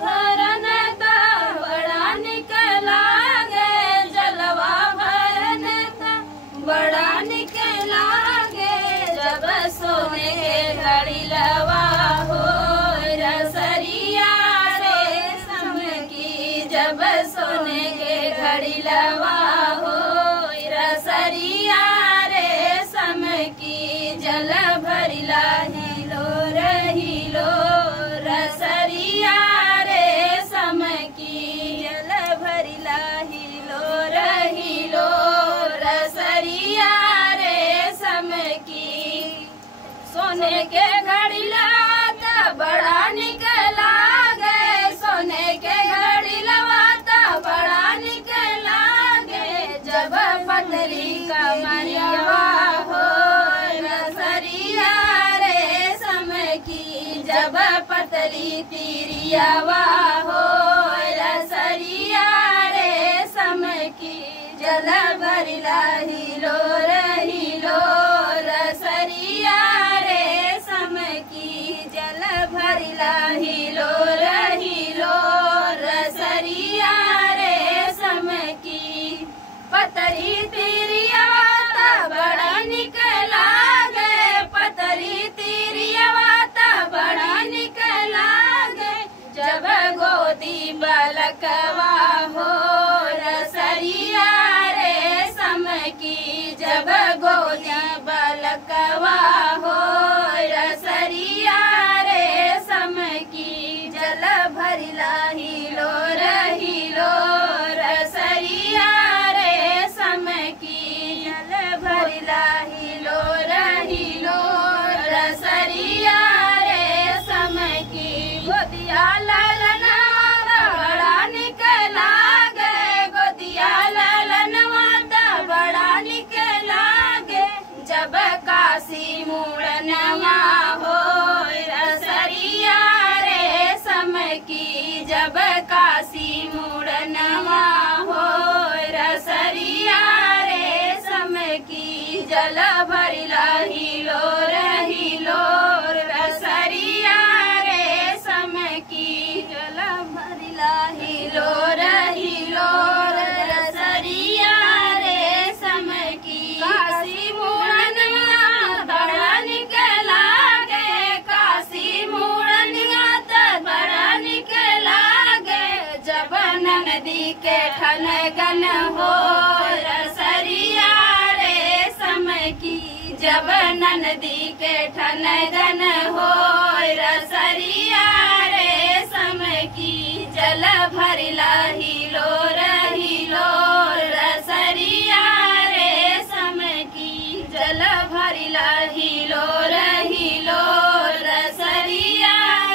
भरन ता बड़ा निक लागे, जलवा भरन ता बड़ा निक लागे। जब सोने के घड़ी लवा हो रसरिया रेशम की, जब सोने के घड़ी लवा हो रसरिया रेशम की। जल भरिला हिलो रहिलो रसरिया रेशम की, जल भरिला हिलो रहिलो रसरिया रेशम की। सोने के घड़ी लवाता बड़ा निक लागे, सोने के घड़ी लवाता बड़ा निक लागे। जब पतली कमरिया हो रसरिया रेशम की, जब पतली तिरिया हो रसरिया रेशम की। जल भरिला हिलो रहिलो रसरिया रेशम की, जल भरिला हिलो रहिलो रसरिया रेशम की। पतरी तिरिया बड़ा निक लागे, पतरी तिरिया बड़ा निक लागे। जब गोदी बलकवा हो रसरिया रेशम की, जब गोदी बलकवा हो रसरिया रेशम की। जल भरिला हिलो रहिलो रसरिया रेशम की, जल भरिला हिलो रहिलो रसरिया रेशम की। गोदिया ललनवा बड़ा निक लागे, गोदिया ललनवा बड़ा निक लागे। जब काशी मुड़नवा हो रसरिया रेशम की, जब काशी मुड़नवा हो रसरिया रेशम की। जल भरिला हिलो रहिलो रसरिया रेशम की, जल भरिला हिलो रहिलो रसरिया रेशम की। काशी मुड़नवा बड़ा निक लागे, काशी मुड़नवा बड़ा निक लागे। जब ननदी के ठनगन हो रसरिया रेशम की, जब ननदी के ठनगन हो रसरिया रेशम की। जल भरिला हिलो रहिलो रसरिया रेशम की, जल भरिला हिलो रहिलो रसरिया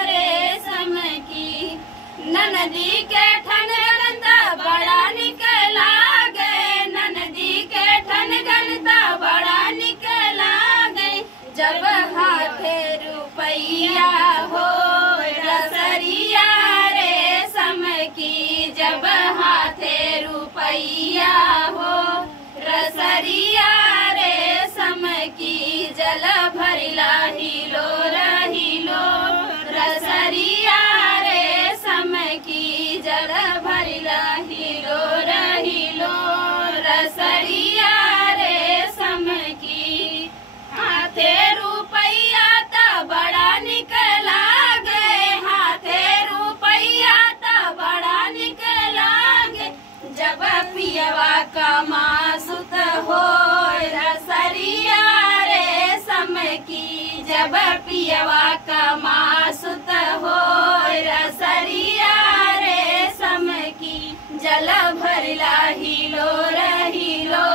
रेशम की। ननदी के ठनगन बड़ा निक लागे, ननदी के ठनगन बड़ा निक लागे। जब हाथे रुपैया हो रसरिया रेशम की, जब हाथे रुपैया हो रसरिया रेशम की। जल भरिला हिलो रहिलो रसरिया रेशम की, जल भरिला हिलो रहिलो रसरिया रेशम की। हाथे रुपैया बड़ा निक लागे, हाथे रुपैया बड़ा निक लागे। जब पियवा कमासुत हो रसरिया रेशम की, जब पियवा कमासुत हो रसरिया रेशम की। जल भरिला हिलो रहिलो